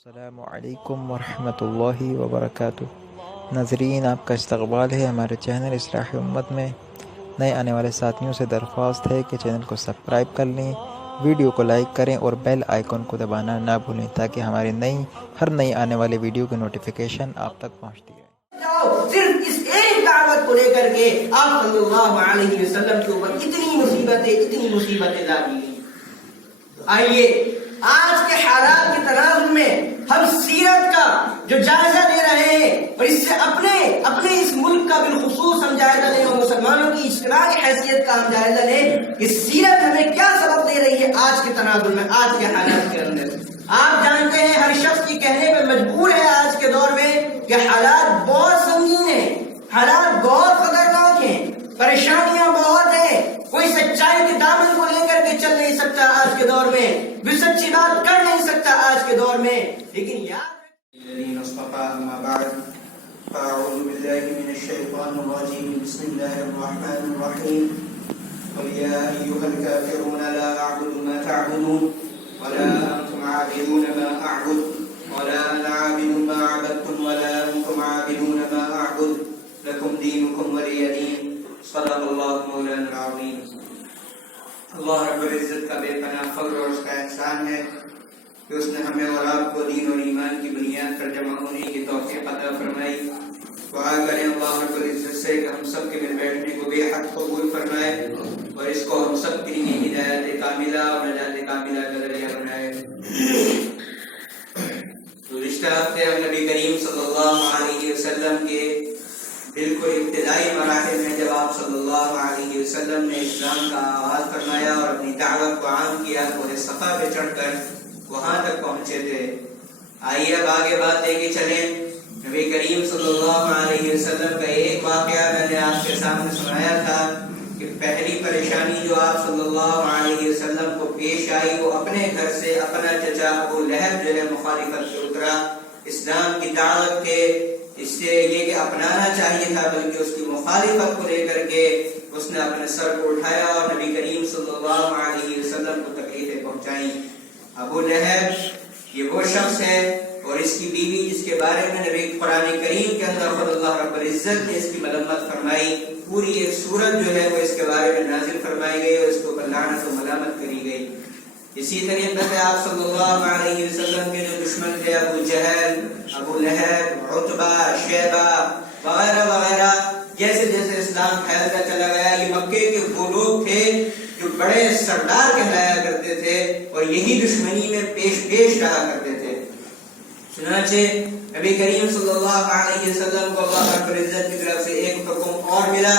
السلام علیکم ورحمۃ اللہ وبرکاتہ۔ ناظرین، آپ کا استقبال ہے ہمارے چینل اصلاح امت میں۔ نئے آنے والے ساتھیوں سے درخواست ہے کہ چینل کو سبسکرائب کر لیں، ویڈیو کو لائک کریں اور بیل آئیکن کو دبانا نہ بھولیں تاکہ ہماری ہر نئی آنے والی ویڈیو کی نوٹیفیکیشن آپ تک پہنچتی رہے۔ صرف اس ایک دعوت کو لے کر کے آپ صلی اللہ علیہ وسلم کے اوپر اتنی مصیبتیں لائی گئی۔ آئیے آج کے حالات کے تناظر میں ہم سیرت کا جو جائزہ لے رہے ہیں اور اس سے اپنے اس ملک کا بالخصوص ہم جائزہ لیں اور مسلمانوں کی اجتماعی حیثیت کا ہم جائزہ لیں کہ سیرت ہمیں کیا سبق دے رہی ہے آج کے تناظر میں، آج کے حالات کے اندر۔ آپ جانتے ہیں ہر شخص یہ کہنے پہ مجبور ہے آج کے دور میں کہ حالات بہت سنگین ہیں، حالات بہت خطرناک ہیں، پریشانیاں بہت ہیں، کوئی سچائی کے دامن کو لے کر کے چل نہیں سکتا آج کے دور میں، بھی سچی بات کر نہیں سکتا آج کے دور میں۔ لیکن یاد الذين اصطفى أما بعد فأعوذ بالله من الشيطان الرجيم بسم الله الرحمن الرحيم قل يا أيها الكافرون لا أعبد ما تعبدون ولا أنتم عابدون ما أعبد ولا أنا عابد ما عبدتم ولا أنتم عابدون ما أعبد لكم دينكم ولي دين صدق الله مولانا العظيم۔ اللہ رب العزت کا بے پناہ فضل اور اس کا احسان ہے کہ اس نے ہمیں اور آپ کو دین اور ایمان کی بنیاد پر جمع ہونے کی توفیق عطا فرمائی۔ دعا کریں اللہ رب العزت سے کہ ہم سب کے مل بیٹھنے کو بے حد قبول فرمائے اور اس کو ہم سب کے لیے ہدایت کاملہ اور نجات کاملہ کا ذریعہ بنائے۔ گزشتہ ہفتے ہم نبی کریم صلی اللہ علیہ وسلم کے بالکل ابتدائی مراحل میں جب آپ صلی اللہ علیہ وسلم نے اسلام کا آغاز فرمایا اور اپنی دعوت کو عام کیا تو صفا پہ چڑھ کر وہاں تک پہنچے تھے۔ آئیے اب آگے بات لے کے چلیں۔ نبی کریم صلی اللہ علیہ وسلم کا ایک واقعہ میں نے آپ کے سامنے سنایا تھا کہ پہلی پریشانی جو آپ صلی اللہ علیہ وسلم کو پیش آئی وہ اپنے گھر سے اپنا چچا ابو لہب جو ہے مخالفت سے اترا اسلام کی دعوت کے، اس سے یہ کہ اپنانا چاہیے تھا بلکہ اس کی مخالفت کو لے کر کے اس نے اپنے سر کو اٹھایا اور نبی کریم صلی اللہ علیہ وسلم کو تکلیفیں پہنچائیں۔ ابو لہب یہ وہ شخص ہے اور اس کی بیوی جس کے بارے میں نبی قرآن کریم کے اندر خود اللہ رب العزت نے اس کی مذمت فرمائی، پوری ایک سورت جو ہے وہ اس کے بارے میں نازل فرمائی گئی اور اس کو لعنت و ملامت کری گئی۔ اسی طریقے سے آپ صلی اللہ علیہ وسلم کے جو دشمن تھے ابو جہل، ابو لہب، عتبہ، شیبہ وغیرہ وغیرہ، جیسے جیسے اسلام پھیلتا چلا گیا یہ مکے کے وہ لوگ تھے جو بڑے سردار کہلایا کرتے تھے اور یہی دشمنی میں پیش رہا کرتے تھے۔ چنانچہ نبی کریم صلی اللہ علیہ وسلم کو اللہ رب العزت کی طرف سے ایک حکم اور ملا،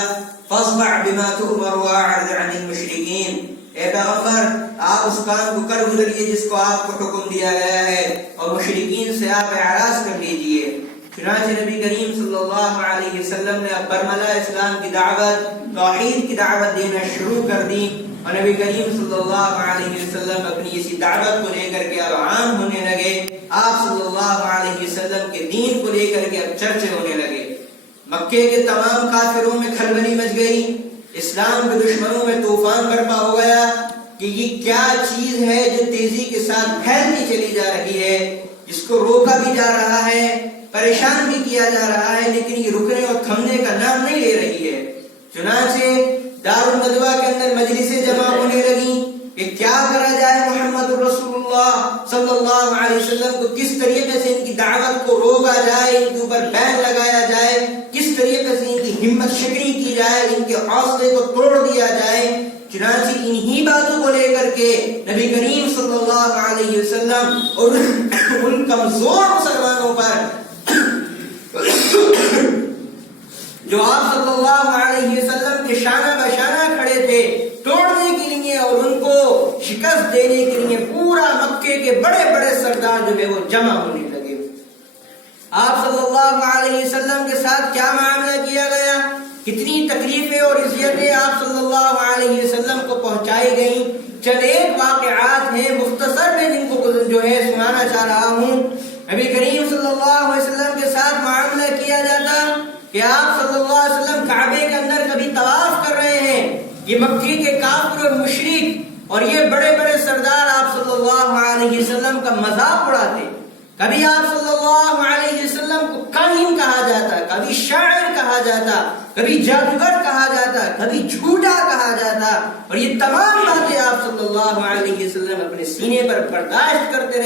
فاصدع بما تؤمر واعرض عن المشرکین۔ اے پیغمبر آپ اس کام کو کر گزریے جس کو آپ کو حکم دیا گیا ہے اور مشرکین سے آپ اعراض کر لیجئے۔ چنانچہ نبی کریم صلی اللہ علیہ وسلم نے اب برملا اسلام کی دعوت، توحید کی دعوت دینا شروع کر دی اور نبی کریم صلی اللہ علیہ وسلم اپنی اسی دعوت کو لے کر کے اب عام ہونے لگے۔ آپ صلی اللہ علیہ وسلم کے دین کو لے کر کے اب چرچے ہونے لگے۔ مکے کے تمام کافروں میں کھلبلی مچ گئی، اسلام کے دشمنوں میں طوفان برپا ہو گیا کہ یہ کیا چیز ہے جو تیزی کے ساتھ پھیلتی چلی جا رہی ہے، جس کو روکا بھی جا رہا ہے، پریشان بھی کیا جا رہا ہے، لیکن یہ رکنے اور تھمنے کا نام نہیں لے رہی ہے۔ چنانچہ دار الندوہ کے اندر مجلسیں جمع ہونے لگی کہ کیا کرا جائے، محمد رسول اللہ صلی اللہ علیہ وسلم کو کس طریقے سے ان کی دعوت کو روکا جائے، ان کے اوپر بین لگایا جائے، کس طریقے سے ان کی ہمت شکنی کی جائے، ان کے حوصلے کو توڑ دیا جائے۔ چنانچہ انہی باتوں کو لے کر کے نبی کریم صلی اللہ علیہ وسلم اور ان کمزور مسلمانوں پر جو آپ صلی اللہ علیہ وسلم کے شانہ بشانہ کھڑے تھے توڑنے کے لیے اور ان کو شکست دینے کے لیے پورا مکے کے بڑے بڑے سردار جو ہے وہ جمع ہونے لگے۔ آپ صلی اللہ علیہ وسلم کے ساتھ کیا معاملہ کیا گیا، کتنی تکلیفیں اور اذیتیں آپ صلی اللہ علیہ وسلم کو پہنچائی گئیں، چند ایک واقعات ہیں مختصر میں جن کو جو ہے سنانا چاہ رہا ہوں۔ نبی کریم صلی اللہ علیہ وسلم کے ساتھ معاملہ کیا جاتا کہ آپ صلی اللہ علیہ وسلم کعبے کے اندر کبھی طواف کر رہے ہیں، یہ مکی کے کافر اور مشرک اور یہ بڑے بڑے سردار آپ صلی اللہ علیہ وسلم کا مذاق اڑاتے، کبھی آپ صلی اللہ علیہ وسلم کو کاہن کہا جاتا، کبھی شاعر کہا جاتا، کبھی جادوگر کہا جاتا، کبھی جھوٹا کہا جاتا، اور یہ تمام باتیں آپ صلی اللہ علیہ وسلم اپنے سینے پر برداشت کرتے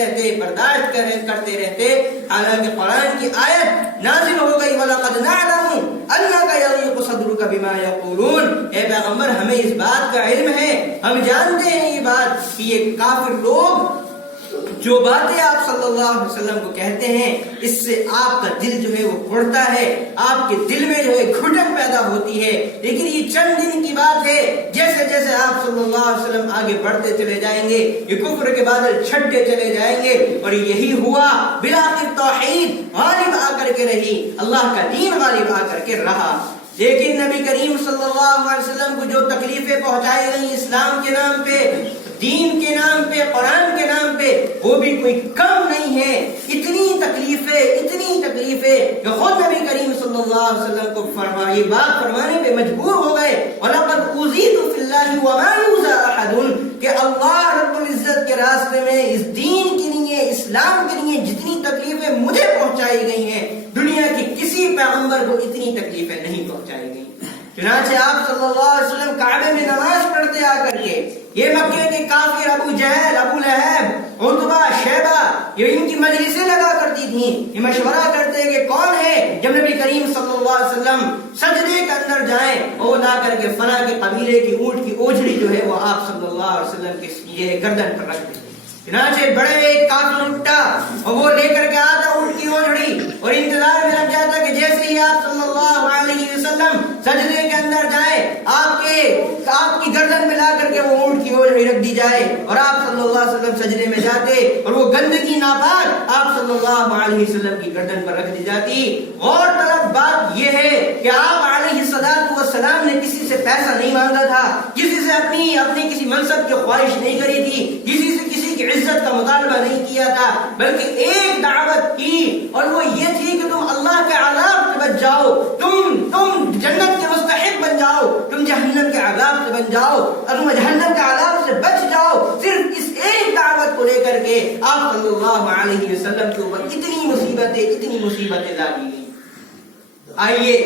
رہتے، حالانکہ قرآن کی آیت نازل ہو گئی وَلَقَدْ نَعْلَمُ أَنَّكَ يَضِيقُ صَدْرُكَ بِمَا يَقُولُونَ، اے پیغمبر ہمیں اس بات کا علم ہے، ہم جانتے ہیں یہ بات کہ یہ کافر لوگ جو باتیں آپ صلی اللہ علیہ وسلم کو کہتے ہیں اس سے آپ کا دل جو ہے وہ اڑتا ہے، آپ کے دل میں جو ہے گھٹن پیدا ہوتی ہے، لیکن یہ چند دن کی بات ہے، جیسے جیسے آپ صلی اللہ علیہ وسلم آگے بڑھتے چلے جائیں گے یہ کفر کے بادل چھٹتے چلے جائیں گے، اور یہی ہوا، بالآخر توحید غالب آ کر کے رہی، اللہ کا دین غالب آ کر کے رہا۔ لیکن نبی کریم صلی اللہ علیہ وسلم کو جو تکلیفیں پہنچائی گئی اسلام کے نام پہ، دین کے نام پہ، قرآن کے نام پہ، وہ بھی کوئی کم نہیں ہے، اتنی تکلیفیں کہ خود نبی کریم صلی اللہ علیہ وسلم کو یہ بات فرمانے پہ مجبور ہو گئے، وَلَقَدْ أُوذِيتُ فِي اللَّهِ وَمَا يُؤْذَى أَحَدٌ، کہ اللہ رب العزت کے راستے میں اس دین کے لیے، اسلام کے لیے جتنی تکلیفیں مجھے پہنچائی گئی ہیں دنیا کے کسی پیغمبر کو اتنی تکلیفیں نہیں پہنچائی گئی۔ چنانچہ آپ صلی اللہ علیہ وسلم کعبے میں نماز پڑھتے آ کر کے، یہ مکے کے کافر ابو جہل، ابو لہب، عتبہ، شیبہ، یہ ان کی مجلسیں لگا کرتی تھیں، یہ مشورہ کرتے کہ کون ہے جب نبی کریم صلی اللہ علیہ وسلم سجدے کے اندر جائیں اور لا کر کے فلاں کے قبیلے کی اونٹ کی اوجھڑی جو ہے وہ آپ صلی اللہ علیہ وسلم کی یہ گردن پر رکھ دیں۔ چنانچہ بڑے ایک کافر اٹھا اور وہ لے کر کے آتا اونٹ کی اوجھڑی اور انتظار میں لگ جاتا کہ جیسے ہی آپ صلی اللہ علیہ وسلم سجدے کے اندر جائے آپ کی گردن میں لا کر کے وہ اونٹ کی اوجھڑی رکھ دی جائے، اور آپ صلی اللہ علیہ وسلم سجدے میں جاتے اور وہ گندگی ناپاک آپ صلی اللہ علیہ وسلم کی گردن پر رکھ دی جاتی۔ غور طلب بات یہ ہے کہ آپ علیہ السلام نے کسی سے پیسہ نہیں مانگا تھا، کسی سے اپنی کسی منصب کی خواہش نہیں کری تھی، کسی سے کسی کی عزت کا مطالبہ نہیں کیا تھا، بلکہ ایک دعوت کی، اور وہ یہ تھی کہ تم اللہ کے عذاب سے بچ جاؤ، تم جنت کے مستحق بن جاؤ، تم جہنم کے عذاب سے بن جاؤ، اور تم جہنم کے عذاب سے بچ جاؤ۔ صرف اس ایک دعوت کو لے کر کے آپ صلی اللہ علیہ وسلم کے اوپر اتنی مصیبتیں لائی گئی۔ آئیے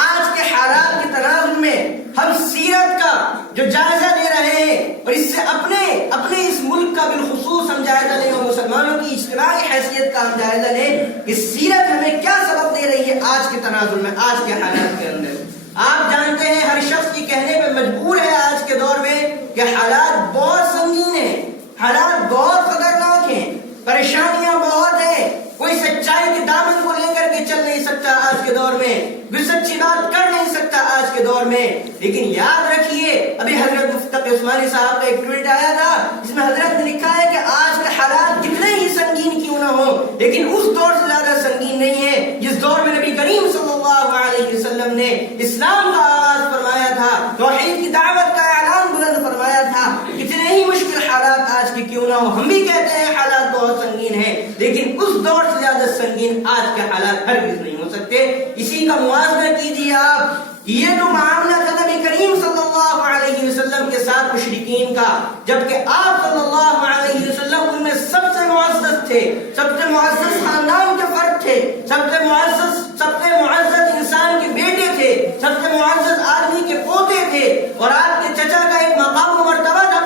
آج کے حالات کے تناظر میں ہم سیرت کا جو جائزہ لے رہے ہیں، اور اس سے اپنے اس ملک کا بالخصوص ہم جائزہ لیں اور مسلمانوں کی اجتماعی حیثیت کا ہم جائزہ لیں کہ سیرت ہمیں کیا سبق دے رہی ہے آج کے تناظر میں، آج کے حالات کے اندر۔ آپ جانتے ہیں ہر شخص کی کہنے پہ مجبور ہے آج کے دور میں کہ حالات بہت سنگین ہیں، حالات بہت خطرناک ہیں، پریشانیاں بہت ہیں، کوئی سچائی کے دامن کو لے کر کے چل نہیں سکتا آج کے دور میں، کوئی سچی بات کر نہیں سکتا آج کے دور میں۔ لیکن یاد رکھیے، ابھی حضرت مفتق عثمانی صاحب کا ایک ٹویٹ آیا تھا جس میں حضرت نے لکھا ہے کہ آج کے حالات کتنے ہی سنگین کیوں نہ ہو لیکن اس دور سے زیادہ سنگین نہیں ہے جس دور میں نبی کریم صلی اللہ علیہ وسلم نے اسلام کا آغاز فرمایا تھا، توحید کی دعوت کا اعلان بلند فرمایا تھا۔ کتنے ہی مشکل حالات آج کے کیوں نہ ہو، ہم بھی کہتے ہیں حالات بہت سنگین ہیں، لیکن اس دور سے زیادہ سنگین آج کے حالات ہرگز نہیں ہو سکتے۔ اسی کا موازنہ کیجیے آپ، یہ جو معاملہ تھا نبی کریم صلی اللہ علیہ وسلم کے ساتھ مشرکین کا، جبکہ آپ صلی اللہ علیہ وسلم ان میں سب سے معزز تھے، سب سے معزز خاندان کے فرد تھے، سب سے معزز انسان کے بیٹے تھے، سب سے معزز آدمی کے پوتے تھے، اور آپ کے چچا کا ایک مقام و مرتبہ تھا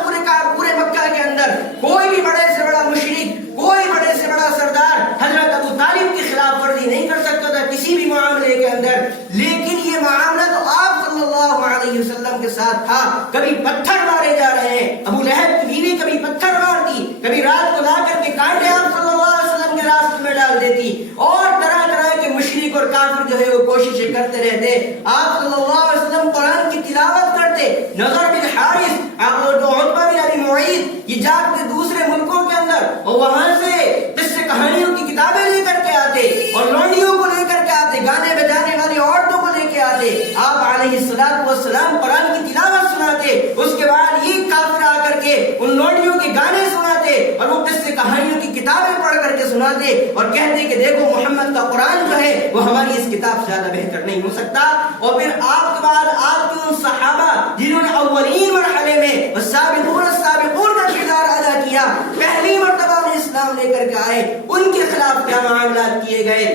پورے مکہ کے اندر۔ کوئی بھی بڑے سے بڑا مشرک، کوئی بڑے سے بڑا سردار حضرت ابو طالب کی خلاف ورزی نہیں کر سکتا تھا کسی بھی معاملے کے اندر، لیکن یہ معاملہ تو آپ صلی اللہ علیہ وسلم کے ساتھ تھا۔ کبھی پتھر مارے جا رہے ہیں، ابو لہب کی بیوی کبھی پتھر مارتی، کبھی رات کو لا کر کے کانٹے آپ صلی اللہ علیہ وسلم کے راستے میں ڈال دیتی، اور طرح طرح کے مشرک اور کافر جو ہے وہ کوششیں کرتے رہتے۔ آپ صلی اللہ علیہ وسلم قرآن کی تلاوت کرتے، نضر بن حارث، عتبہ بن ابی معیط، یہ جاتے دوسرے ملکوں کے اندر اور وہاں سے قصے کہانیوں کی کتابیں لے کر کے آتے اور لونڈیوں کو لے کر کے آتے، گانے بجانے والی عورتوں کو لے کے آتے، آپ علیہ السلام قرآن کی تلاوت سناتے، اس کے بعد یہ کافر آ کر کے ان لونڈیوں کے گانے سناتے اور وہ قصے کہانیوں کی کتابیں پڑھ کر کے سناتے اور کہتے کہ دیکھو محمد کا قرآن جو ہے وہ ہماری اس کتاب سے زیادہ بہتر نہیں ہو سکتا۔ اور پھر آپ کے بعد آپ کے ان صحابہ جنہوں نے اولین مرحلے میں والسابقون السابقون کا کردار ادا کیا، کیا, پہلی مرتبہ وہ اسلام لے کر کے آئے, ان کے خلاف کیا معاملات کیے گئے.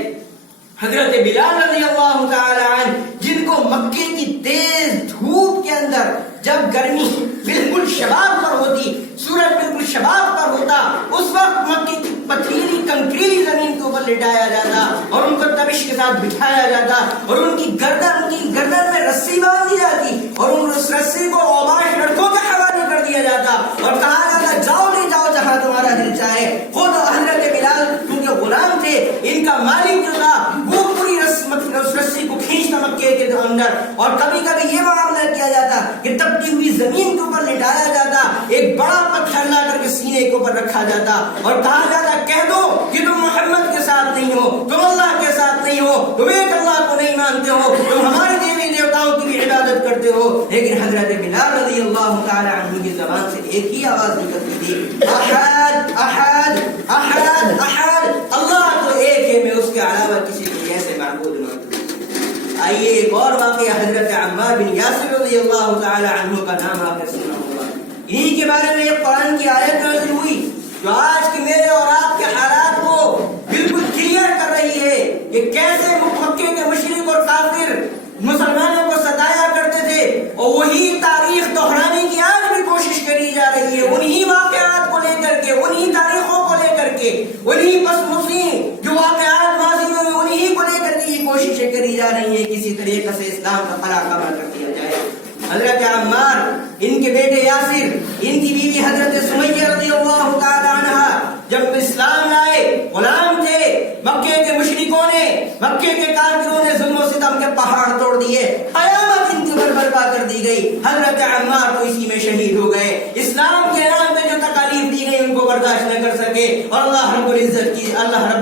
حضرت بلال رضی اللہ تعالی عنہ, جن کو مکے کی تیز دھوپ کے اندر جب گرمی بالکل شباب پر ہوتی, سورج بالکل شباب پر ہوتا, اس وقت مکے کی پتھریلی کنکریلی زمین کے اوپر لٹایا جاتا اور ان کو تبش کے ساتھ بٹھایا جاتا اور ان کی گردن میں رسی باندھی جاتی اور اس رسی کو اوباش لڑکوں کے حوالے کر دیا جاتا اور کہا جاتا جاؤ لے جاؤ جہاں تمہارا دل چاہے. خود حضرت بلال کیونکہ غلام تھے, ان کا مالک جو تھا وہ پوری اس رسی کو کھینچتا مکے کے اندر, اور کبھی کبھی یہ معاملہ کیا جاتا کہ تپتی ہوئی زمین کے اوپر لٹایا جاتا, ایک بڑا پتھر لا کر کے سینے کے اوپر رکھا جاتا اور کہا جاتا کہہ دو کہ تم محمد کے ساتھ نہیں ہو, تم اللہ کے ساتھ نہیں ہو, تم ایک اللہ کو نہیں مانتے ہو, تم ہمارے دیوی دیوتاؤں کی بھی عبادت کرتے ہو. لیکن حضرت بلال رضی اللہ تعالی عنہ کی زبان سے ایک ہی آواز نکلتی تھی, احد احد احد احد, اللہ تو ایک ہے, میں اس کے علاوہ کسی کو کیسے معبود مانتا ہوں. آئیے ایک اور واقعہ حضرت عمار بن یاسر رضی اللہ تعالی عنہ کا نام آپ نے سنا ہوگا. انہی کے بارے میں ایک قرآن کی آیت نازل ہوئی جو آج کے میرے اور آپ کے حالات کو بالکل کلیئر کر رہی ہے کہ کیسے مکے کے مشرک اور کافر مسلمانوں کو ستایا کرتے تھے, اور وہی تاریخ دہرانے کی آج بھی کوشش کری جا رہی ہے, انہی واقعات کو لے کر کے, انہی تاریخوں کو لے کر کے, انہی بس مسلم جو واقعات ماضی میں انہی کو لے کر کے یہ کوششیں کری جا رہی ہیں کسی طریقے سے اسلام کا خلا کر دیا جائے. حضرت عمار, ان کے بیٹے یاسر, ان کی بیوی حضرت سمیہ رضی اللہ تعالی عنہ جب اسلام لائے, غلام تھے, مکے کے مشرکوں نے, مکے کے کافروں نے ظلم و ستم کے پہاڑ توڑ دیے, قیامت ان کے اوپر برپا کر دی گئی. حضرت عمار تو اسی میں شہید ہو گئے. اسلام کے نام پہ جو تکالیف دی گئی ان کو برداشت نہ کر سکے اور اللہ رب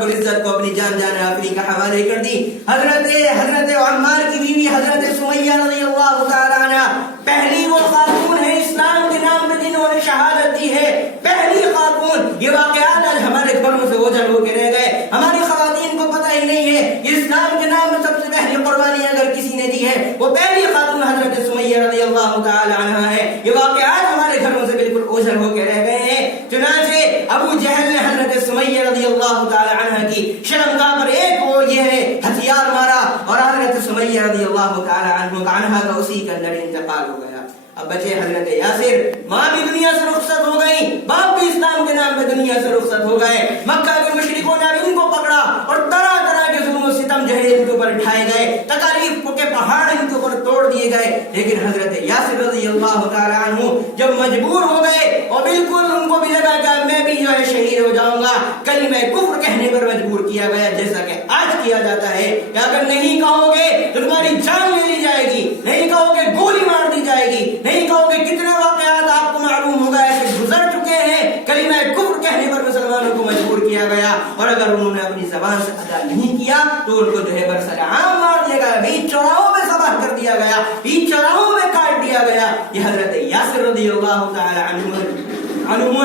العزت کو اپنی جان آخری کا حوالے کر دی. حضرت عمار کی بیوی حضرت سمیہ رضی اللہ تعالی عنہ پہلی وہ خاتون ہے اسلام کے نام پہ جنہوں نے شہادت دی ہے, پہلی خاتون. یہ واقعات آج ہمارے گھروں سے اوجھل ہو کے رہ گئے, ہماری خواتین کو پتہ ہی نہیں ہے کہ اسلام کے نام میں سب سے پہلی قربانی اگر کسی نے دی ہے وہ پہلی خاتون حضرت سمیہ رضی اللہ تعالی عنہ ہے. یہ واقعات ہمارے گھروں سے بالکل اوجھل ہو کے رہ گئے ہیں. چنانچہ ابو جہل نے حضرت سمیہ رضی اللہ تعالی عنہ کی شرمگاہ پر ایک وہ یہ ہے ہتھیار مارا اور حضرت سمیہ رضی اللہ تعالی عنہ کا اسی کے اندر انتقال ہو گیا. اب بچے حضرت یاسر, ماں بھی دنیا سے رخصت ہو گئی, باپ بھی اسلام کے نام پہ دنیا سے رخصت ہو گئے. مکہ کے مشرکوں نے ان کو پکڑا اور طرح طرح کے ظلم و ستم جو ہے ان کے اوپر اٹھائے گئے, تکالیف کے پہاڑ ان کے اوپر توڑ دیے گئے. لیکن حضرت یاسر رضی اللہ تعالی عنہ جب مجبور ہو گئے اور بالکل ان کو بھی لگا کہ میں بھی جو ہے شہید ہو جاؤں گا, کلمہ کفر کہنے پر مجبور کیا گیا, جیسا کہ آج کیا جاتا ہے کہ اگر نہیں کہو گے تو تمہاری جان لے لی جائے گی, نہیں کہو گے گولی مار دی جائے گی, نہیں کہو گے کتنے واقعات آپ کو معلوم ہوگا ایسے گزر چکے ہیں. کلمہ کفر کہنے پر مسلمانوں کو مجبور کیا گیا, اور اگر انہوں نے اپنی زبان سے ادا نہیں کیا تو ان کو جو ہے برسر عام مار دیا گیا, بیچ چوراہوں میں ذبح کر دیا گیا, بیچ چوراہوں میں کاٹ دیا گیا. یہ حضرت یاسر رضی اللہ تعالی عنہ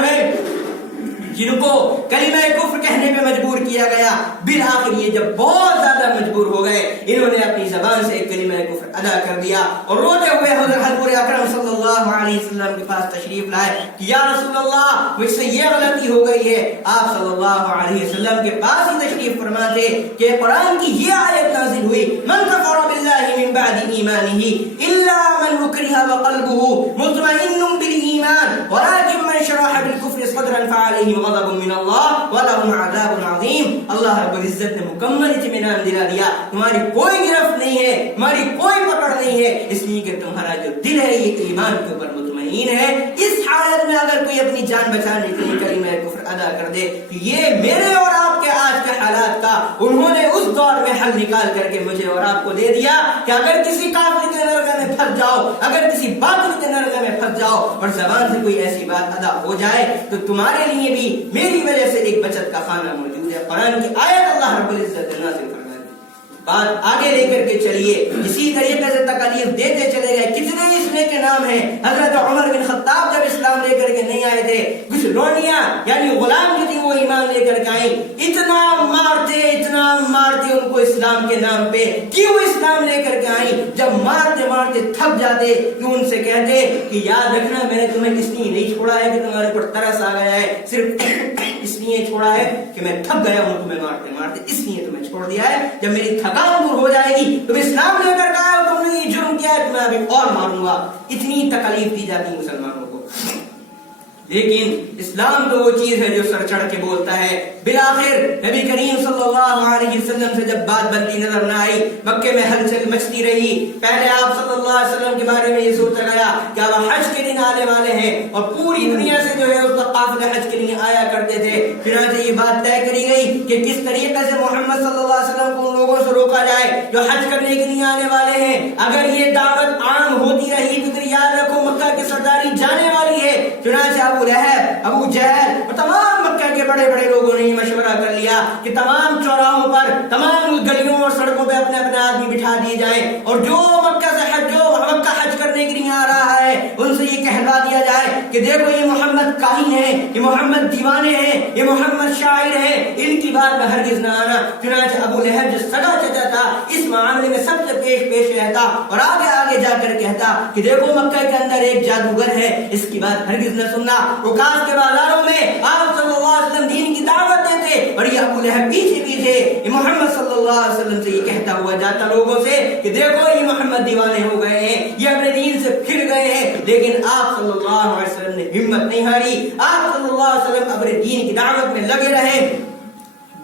ہے جن کو کلمہ کفر کہنے پہ مجبور کیا گیا. بالآخر یہ جب بہت زیادہ مجبور ہو گئے, انہوں نے اپنی زبان سے کلمہ کفر ادا کر دیا اور روتے ہوئے حضور اکرم صلی اللہ علیہ وسلم کے پاس تشریف لائے کہ یا رسول اللہ مجھ سے یہ غلطی ہو گئی ہے. آپ صلی اللہ علیہ وسلم کے پاس ہی تشریف فرماتے کہ قرآن کی یہ آیت نازل ہوئی, من کفر باللہ من بعد ایمانہ الا من اکرہ وقلبہ مطمئن بالایمان ولکن من شرح بالکفر صدرا فعلیہ غضب من اللہ ولہم عذاب عظیم. اللہ رب العزت نے مکمل اطمینان دلا دیا, تمہاری کوئی گرفت نہیں ہے, تمہاری کوئی پکڑ نہیں ہے, اس لیے کہ تمہارا جو دل ہے یہ ایمان کے اوپر مطمئن ہے. اس حالت میں اگر کوئی اپنی جان بچانے کے لیے کلمہ کفر ادا کر دے تو یہ میرے اور آپ کے آج کے حالات کا انہوں نے اس دور میں حل نکال کر کے مجھے اور آپ کو دے دیا کہ اگر کسی کافر کے نرغے میں پھنس جاؤ, اگر کسی باطل کے نرغے میں پھنس جاؤ اور زبان سے کوئی ایسی بات ادا ہو جائے تو تمہارے لیے بھی میری وجہ سے ایک بچت کا خانہ موجود ہے. قرآن کی آیت اللہ رب العزت نے نازل فرمائی. بات آگے لے کر کے چلیے, اسی طریقے سے تکالیف دیتے چلے گئے. کتنے اس میں کے نام ہیں. حضرت عمر بن خطاب جب اسلام لے کر کے نہیں آئے تھے, کچھ لونیاں یعنی غلام جو تھی وہ ایمان لے کر کے آئیں, اتنا مارتے ان کو اسلام کے نام پہ کیوں اسلام لے کر کے آئی؟ جب مارتے مارتے تھک جاتے کہ ان سے کہتے کہ یاد رکھنا میں نے تمہیں اس لیے نہیں چھوڑا ہے کہ تمہارے اوپر ترس آ گیا ہے، صرف اس لیے چھوڑا ہے کہ میں تھک گیا ہوں تمہیں مارتے مارتے، اس لیے تمہیں چھوڑ دیا ہے، جب میری تھکان دور ہو جائے گی تم اسلام لے کر کے آئے ہو، تم نے یہ جرم کیا ہے، تمہیں ابھی اور ماروں گا۔ اتنی تکلیف دی جاتی مسلمانوں کو، لیکن اسلام تو وہ چیز ہے جو سر چڑھ کے بولتا ہے۔ بالآخر نبی کریم صلی اللہ علیہ وسلم سے جب بات بنتی نظر نہ آئی، مکے میں ہلچل مچتی رہی، پہلے آپ صلی اللہ علیہ وسلم کے بارے میں یہ سوچا گیا کہ اب حج کے دن آنے والے ہیں اور پوری دنیا سے جو ہے اس وقت قافلے حج کے لیے آیا کرتے تھے، چنانچہ یہ بات طے کری گئی کہ کس طریقے سے محمد صلی اللہ علیہ وسلم کو ان لوگوں سے روکا جائے جو حج کرنے کے لیے آنے والے ہیں۔ اگر یہ دعوت عام ہوتی رہی تو پھر یاد رکھو مکہ کی سرداری جانے والی ہے۔ چنانچہ ابو لہب، ابو جہل اور تمام مکہ کے بڑے بڑے لوگوں نے مشورہ کر لیا کہ تمام چوراہوں پر، تمام گلیوں اور سڑکوں پہ اپنے اپنے آدمی بٹھا دیے جائیں اور جو مکہ حج کرنے کے لیے آ رہا ہے ان سے یہ کہلوا دیا جائے کہ دیکھو یہ محمد کاہن ہے، یہ محمد دیوانے ہیں، یہ محمد شاعر ہے، ان کی بات میں ہرگز نہ آنا۔ چنانچہ ابو لہب جو سگا چچا تھا اس معاملے میں سب سے پیش رہتا اور آگے آگے جا کر کہتا کہ دیکھو مکہ کے اندر ایک جادوگر ہے، اس کی بات ہرگز نہ سننا۔ عکاظ کے بازاروں میں آپ صلی اللہ علیہ وسلم دین کی دعوت دیتے اور یہ ابو لہب پیچھے پیچھے یہ محمد صلی اللہ علیہ وسلم سے یہ کہتا ہوا جاتا لوگوں سے کہ دیکھو یہ محمد دیوانے ہو گئے ہیں، یہ اپنے دین سے پھر گئے ہیں۔ لیکن آپ صلی اللہ علیہ وسلم نے ہمت نہیں ہاری، آپ صلی اللہ علیہ وسلم اپنے دین کی دعوت میں لگے رہے۔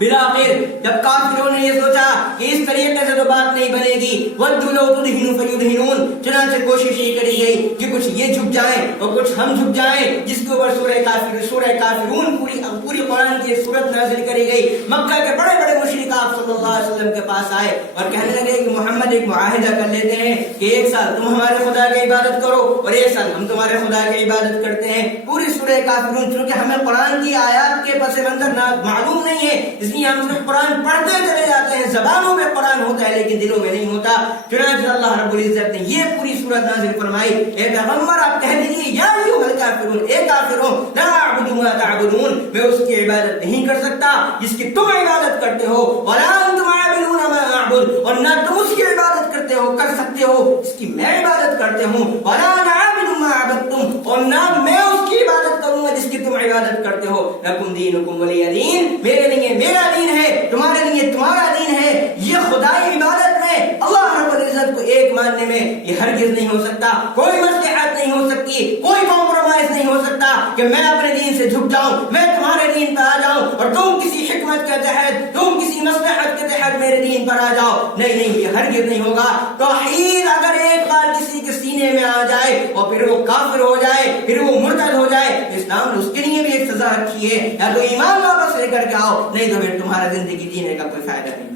بالآخر جب کافروں نے یہ سوچا کہ اس طریقے سے تو بات نہیں بنے گی، وَدُّوا لَوْ تُدْهِنُوا فَيُدْهِنُونَ، چنانچہ کوشش یہ کری گئی کہ کچھ یہ جھک جائیں اور کچھ ہم جھک جائیں، جس کے اوپر سورہ کافرون پوری قرآن کی صورت نازل کری گئی۔ مکہ کے بڑے بڑے مشرک آپ صلی اللہ علیہ وسلم کے پاس آئے اور کہنے لگے کہ محمد ایک معاہدہ کر لیتے ہیں کہ ایک سال تم ہمارے خدا کی عبادت کرو اور ایک سال ہم تمہارے خدا کی عبادت کرتے ہیں۔ پوری سورہ کافرون، چونکہ ہمیں قرآن کی آیات کے پس منظر معلوم نہیں ہے اس لیے ہم صرف قرآن پڑھتے چلے جاتے ہیں، زبانوں میں قرآن ہوتا ہے لیکن دلوں میں نہیں ہوتا۔ چنانچہ اللہ رب العزت نے یہ پوری سورت نازل فرمائی، اے پیغمبر آپ کہہ دیجیے یا ایھا الکافرون، اے کافروں، لا اعبد ما تعبدون، میں اس کی عبادت نہیں کر سکتا جس کی تم عبادت کرتے ہو، ولا انتم عابدون ما اعبد، اور نہ تم اس کی عبادت کرتے ہو کر سکتے ہو جس کی میں عبادت کرتے ہوں، ولا انا عابد ما عبدتم، اور نہ میں اس کی عبادت کروں گا جس کی تم عبادت کرتے ہو، لکم دینکم ولی دین، میرے لیے میرا دین ہے، تمہارے لیے تمہارا دین ہے۔ یہ خدائی عبادت میں اللہ رب العزت کو ایک ماننے میں یہ ہرگز نہیں ہو سکتا، کوئی مصلحت نہیں ہو سکتی، کوئی کمپرومائز نہیں ہو سکتا کہ میں اپنے دین سے جھک جاؤں، میں تمہارے دین پر آ جاؤں اور تم کسی حکمت کے تحت، تم کسی مصلحت کے تحت میرے دین پر آ جاؤ، نہیں نہیں، یہ ہرگز نہیں ہوگا۔ توحید اگر ایک بار کسی کے سینے میں آ جائے اور پھر وہ کافر ہو جائے، پھر وہ مرتد ہو جائے، اسلام نے اس کے لیے بھی ایک سزا رکھی ہے، یا تو ایمان واپس لے کر کے آؤ، نہیں تو پھر تمہارا زندگی جینے کا کوئی فائدہ نہیں۔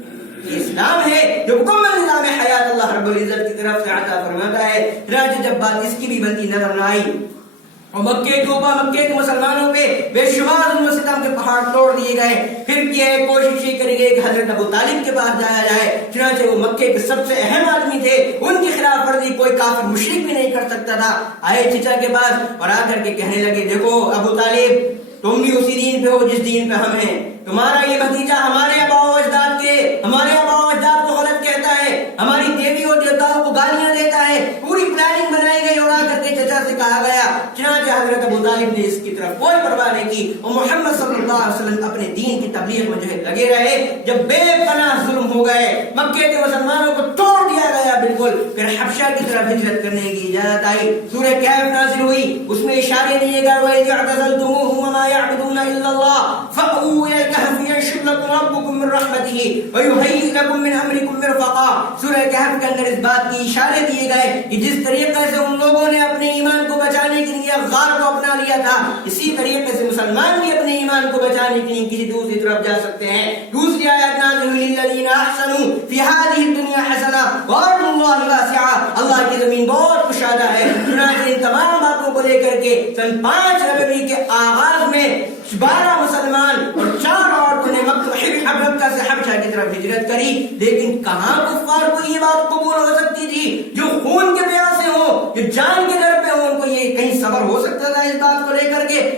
یہ اسلام ہے جو مکمل نظام حیات اللہ رب العزت کی طرف سے عطا فرماتا ہے۔ چنانچہ جب بات اس کی بھی بنتی نظر نہ آئی اور مکے کے مسلمانوں پہ بے شمار ظلم و ستم کے پہاڑ توڑ دیے گئے، پھر یہ کوشش یہ کری گئی کہ حضرت ابو طالب کے پاس جایا جائے۔ چنانچہ وہ مکے کے سب سے اہم آدمی تھے، ان کی خلاف ورزی کوئی کافر مشرک بھی نہیں کر سکتا تھا۔ آئے چچا کے پاس اور آ کر کے کہنے لگے دیکھو ابو طالب، تم بھی اسی دین پہ ہو جس دین پہ ہم ہیں، تمہارا یہ بھتیجا ہمارے آباء و اجداد کو غلط کہتا ہے، ہماری دیوی اور دیوتاؤں کو گالیاں دیتا ہے، پوری پلاننگ بنائی گئی اور آ کر کے چچا سے کہا گیا۔ چنانچہ حضرت ابو طالب نے اس کی طرف کوئی پرواہ نہیں کی اور محمد صلی اللہ علیہ وسلم اپنے دین کی تبلیغ میں جو ہے لگے رہے۔ جب بے پناہ ظلم ہو گئے، مکے کے مسلمانوں کو توڑ دیا گیا بالکل، پھر حبشہ کی طرف ہجرت کرنے کی اجازت آئی، سورہ کہف نازل ہوئی، اس میں اشارے دیے گئے وَإِذِ اعْتَزَلْتُمُوهُمْ وَمَا يَعْبُدُونَ إِلَّا اللَّهَ فَأْوُوا إِلَى الْكَهْفِ يَنشُرْ لَكُمْ رَبُّكُم مِّن رَّحْمَتِهِ وَيُهَيِّئْ لَكُم مِّنْ أَمْرِكُم مِّرْفَقًا۔ سورہ کہف کے اندر اس بات کی اشارے دیے گئے کہ جس طریقے سے ان لوگوں نے اپنے ایمان کو بچانے کے لیے غار کو اپنا لیا تھا، اسی طریقے سے مسلمان بھی اپنے ایمان کو بچانے کے لیے کسی دوسری طرف جا سکتے ہیں۔ دوسری آیت نازل ہوئی للذین احسنوا فی هذه الدنیا حسنہ وارض اللہ واسعہ، اللہ کی زمین بہت کشادہ ہے۔ چنانچہ ان تمام باتوں کو لے کر کے سن 5 ربیع کے آغاز میں 12 مسلمان اور 4 عورتوں نے مکہ سے حبشہ کی طرف ہجرت کری۔ لیکن کہاں کفار کو یہ بات قبول ہو سکتی تھی؟ جو خون کے پیاسے ہوں، جو جان کے در پہ ہوں، ان کو یہ کہیں صبر ہو سکتا تھا اس بات کو لے کر کے